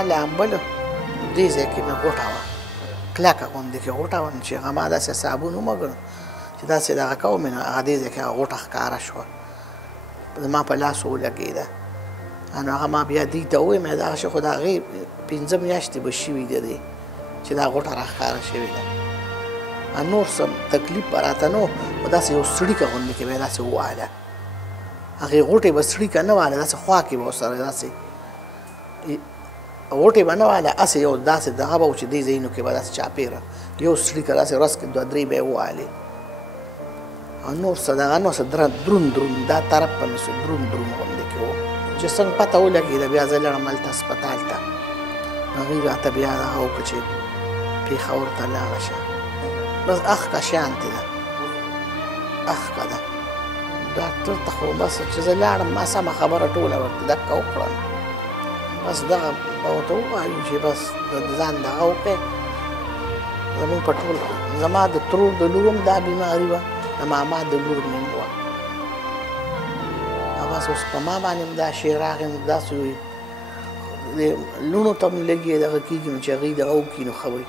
ما لامبلو دې ځای کې مې غوټه وه کلکه غوندې کې غوټه وه چې هغه ما داسې صابون ومږل چې داسې دغه کوم نو هغه دې ځای کې هغه غوټه ښکاره شوه زما په لاس ولګېده نو هغه ما بیا دې ته وویل مې دغه شی خو د هغې 5 میاشتې به شوي دي چې دا غوټه راښکاره شوې ده نور څه تکلیف به راته نه و خو داسې یو سړیکه غوندې کې به یې داسې وواهله هغې غوټې به سړیکه نه واله داسې خوا کې به ورسره داسې غوټې به نه واله هسې یو داسې دغه به و چې دې ځایونو کې به داسې چاپېره یو سړیکه داسې ورځ کې 2-3 به یې ووهلې او نور څه دغه نو څه دروند دروند دا طرف به مې څه دروند دروند غوندې کې و چې څنګه پته ولګېده بیا زه لاړم هلته هسپتال ته هغوی راته بیا دغه وکړه چې پېښور ته لاړه شه بس اخکه شانتې ده اخکه ده ډاکټر ته خو بس چې زه لاړم ما سمه خبره ټوله ورته دکه وکړل بس دغه به ورته ووایو چې بس د ځان دغه وکړې زمونږ په ټول زما د ترور د لور هم دا بیماري وه د ماما د لور مې هم وه او بس اوس په ما باندې هم دا شی راغی نو داسې وي لوڼو ته هم لږ یې دغه کېږي نو چې هغوی دغه وکړي نو ښه وي